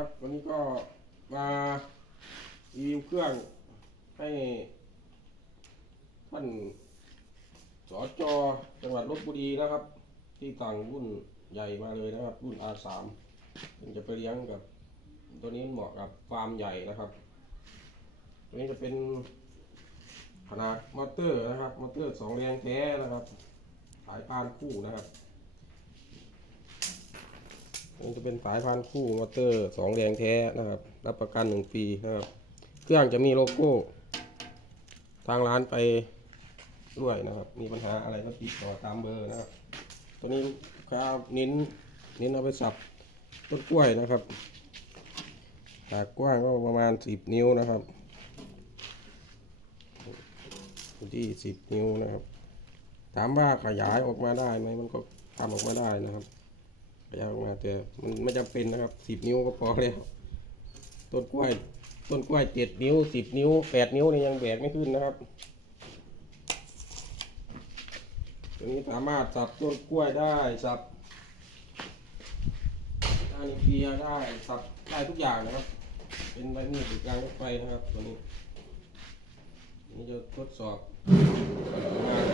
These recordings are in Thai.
ครับ วันนี้ก็มารีวิวเครื่องให้ท่านสอจอจังหวัดลบบุรีนะครับ ที่สั่งรุ่นใหญ่มาเลยนะครับ รุ่น R3 มันจะไปเลี้ยงกับ ตัวนี้เหมาะกับฟาร์มใหญ่นะครับ ตัวนี้จะเป็นขนาดมอเตอร์นะครับ มอเตอร์สองแรงแท้นะครับ สายพานคู่นะครับ นี่จะเป็นสายพานคู่มอเตอร์สองแรงแท้นะครับ รับประกันหนึ่งปีนะครับ เครื่องจะมีโลโก้ ทางร้านไปด้วยนะครับ มีปัญหาอะไรก็ติดต่อตามเบอร์นะครับ ตัวนี้ข้าวเน้นเน้นเอาไปสับต้นกล้วยนะครับขากกว้างก็ประมาณสิบนิ้วนะครับที่สิบนิ้วนะครับ ถามว่าขยายออกมาได้ไหมมันก็ทำออกมาได้นะครับ ยายออกมาแต่มันไม่จำเป็นนะครับสิบนิ้วก็พอแล้วต้นกล้วยต้นกล้วยเจ็ดนิ้วสิบนิ้วแปดนิ้วนี่ยังแบกไม่ขึ้นนะครับตัวนี้สามารถสับต้นกล้วยได้สับด้านเบียร์ได้สับได้ทุกอย่างนะครับ เป็นใบมีดหรือกลางรถไฟนะครับตัวนี้นี่จะทดสอบงาน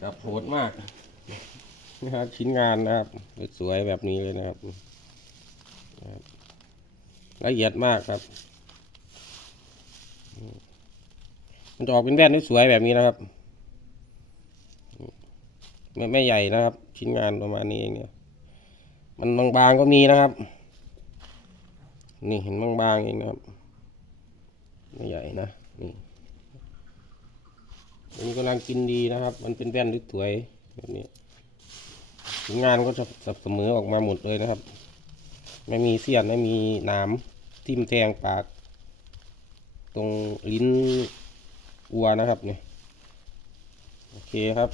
แบบโหดมากนะครับชิ้นงานนะครับ สวยแบบนี้เลยนะครับนะครับ ละเอียดมากครับ มันจะออกเป็นแว่นที่สวยแบบนี้นะครับ ไม่ไม่ใหญ่นะครับ ชิ้นงานประมาณนี้เองเนี่ยมันบางๆก็มีนะครับ นี่เห็นบางๆเองนะครับ ไม่ใหญ่นะนี่ อันนี้กำลังกินดีนะครับ มันเป็นแว่นที่สวยแบบนี้ผลงานก็จะสับเสมอออกมาหมดเลยนะครับ ไม่มีเสี้ยนไม่มีหนามทิ่มแทงปาก ตรงลิ้นอัวนะครับเนี่ยโอเคครับ